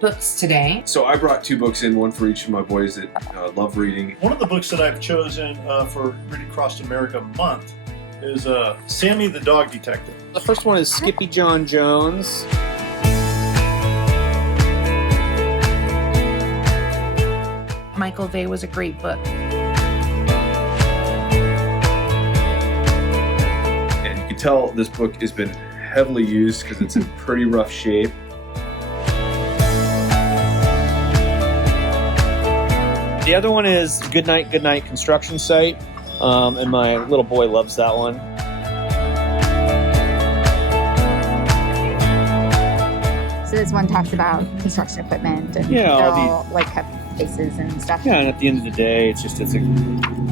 books today. So I brought 2 books in, one for each of my boys that love reading. One of the books that I've chosen for Read Across America month is Sammy the Dog Detective. The first one is Skippy John Jones. Michael Vey was a great book. And you can tell this book has been heavily used because it's in pretty rough shape. The other one is Goodnight Construction Site, and my little boy loves that one. So this one talks about construction equipment and Yeah, they're all all like have faces and stuff. Yeah, and at the end of the day, it's a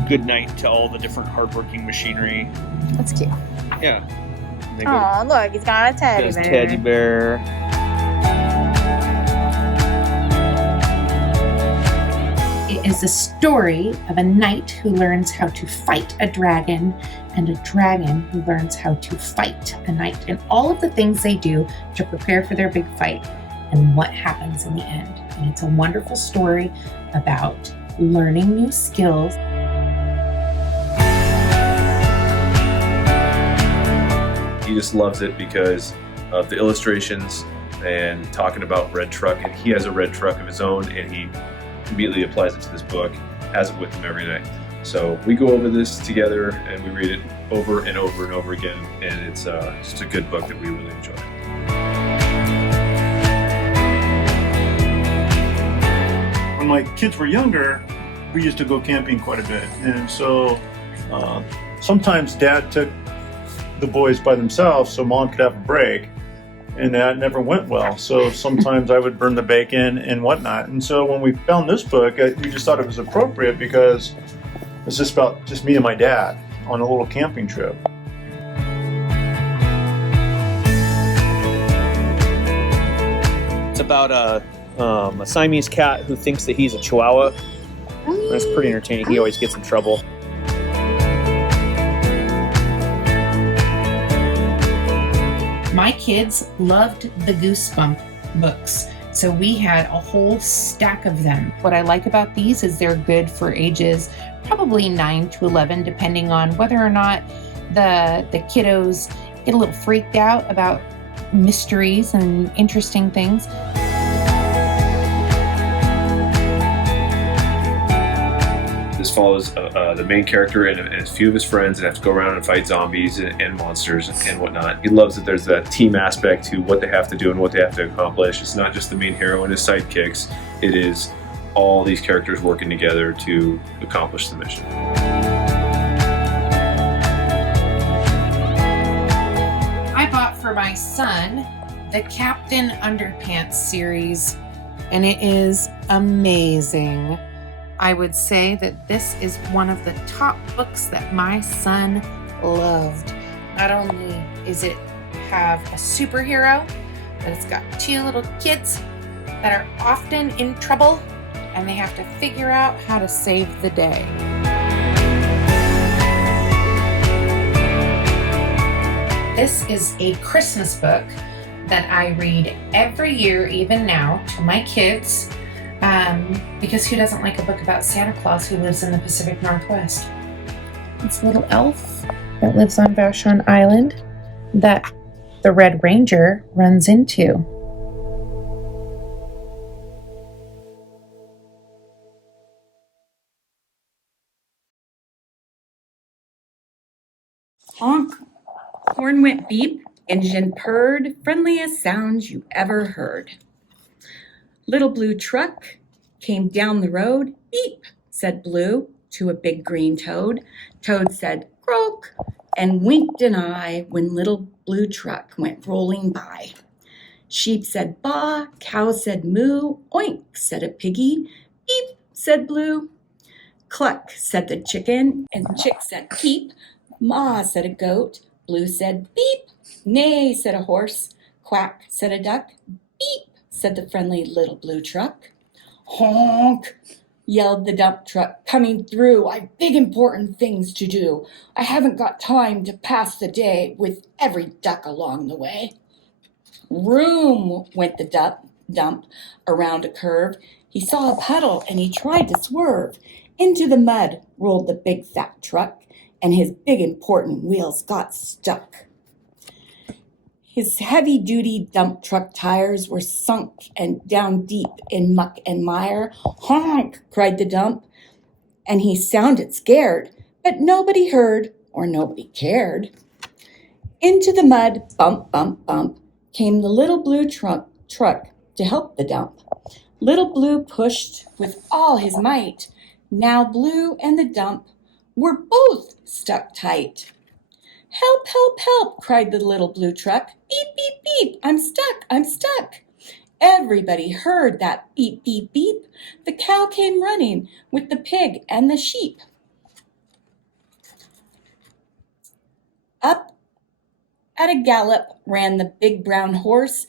good night to all the different hardworking machinery. That's cute. Yeah. Oh, look, he's got a teddy bear. Teddy bear. It is the story of a knight who learns how to fight a dragon and a dragon who learns how to fight a knight, and all of the things they do to prepare for their big fight and what happens in the end. And it's a wonderful story about learning new skills. He just loves it because of the illustrations and talking about red truck. And he has a red truck of his own, and he immediately applies it to this book, has it with him every night. So we go over this together and we read it over and over and over again. And it's just a good book that we really enjoy. When my kids were younger, we used to go camping quite a bit. And so sometimes Dad took the boys by themselves so Mom could have a break. And that never went well. So sometimes I would burn the bacon and whatnot. And so when we found this book, we just thought it was appropriate because it's just about just me and my dad on a little camping trip. It's about a Siamese cat who thinks that he's a Chihuahua. That's pretty entertaining. He always gets in trouble. My kids loved the Goosebump books, so we had a whole stack of them. What I like about these is they're good for ages probably 9 to 11, depending on whether or not the kiddos get a little freaked out about mysteries and interesting things. This follows the main character and a few of his friends that have to go around and fight zombies and monsters and whatnot. He loves that there's that team aspect to what they have to do and what they have to accomplish. It's not just the main hero and his sidekicks. It is all these characters working together to accomplish the mission. I bought for my son the Captain Underpants series, and it is amazing. I would say that this is one of the top books that my son loved. Not only is it have a superhero, but it's got 2 little kids that are often in trouble and they have to figure out how to save the day. This is a Christmas book that I read every year, even now, to my kids. Because who doesn't like a book about Santa Claus who lives in the Pacific Northwest? It's a little elf that lives on Vashon Island that the Red Ranger runs into. Honk. Horn went beep, engine purred, friendliest sounds you ever heard. Little blue truck came down the road. Beep, said Blue to a big green toad. Toad said, croak, and winked an eye when little blue truck went rolling by. Sheep said, baa, cow said, moo, oink, said a piggy. Beep, said Blue. Cluck, said the chicken, and chick said, keep. Ma, said a goat. Blue said, beep. Neigh, said a horse. Quack, said a duck. Beep, said the friendly little blue truck. Honk, yelled the dump truck, coming through. I've big important things to do. I haven't got time to pass the day with every duck along the way. Room, went the dump around a curve. He saw a puddle and he tried to swerve. Into the mud rolled the big fat truck, and his big important wheels got stuck. His heavy-duty dump truck tires were sunk and down deep in muck and mire. Honk, cried the dump, and he sounded scared, but nobody heard or nobody cared. Into the mud, bump, bump, bump, came the little blue truck to help the dump. Little Blue pushed with all his might. Now Blue and the dump were both stuck tight. Help, help, help, cried the little blue truck. Beep, beep, beep, I'm stuck, I'm stuck. Everybody heard that beep, beep, beep. The cow came running with the pig and the sheep. Up at a gallop ran the big brown horse.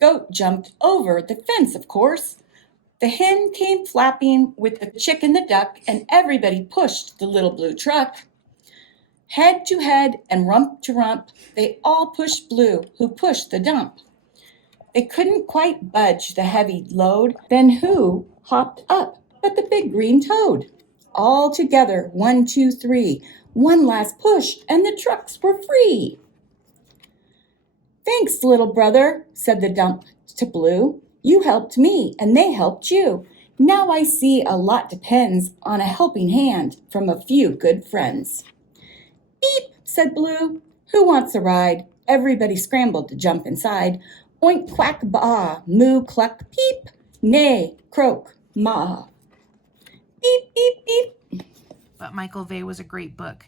Goat jumped over the fence, of course. The hen came flapping with the chick and the duck, and everybody pushed the little blue truck. Head to head and rump to rump, they all pushed Blue, who pushed the dump. They couldn't quite budge the heavy load. Then who hopped up but the big green toad? All together, 1, 2, 3. One last push, and the trucks were free. Thanks, little brother, said the dump to Blue. You helped me, and they helped you. Now I see a lot depends on a helping hand from a few good friends. Beep, said Blue. Who wants a ride? Everybody scrambled to jump inside. Oink, quack, baa, moo, cluck, peep, neigh, croak, ma. Beep, beep, beep. But Michael Vey was a great book.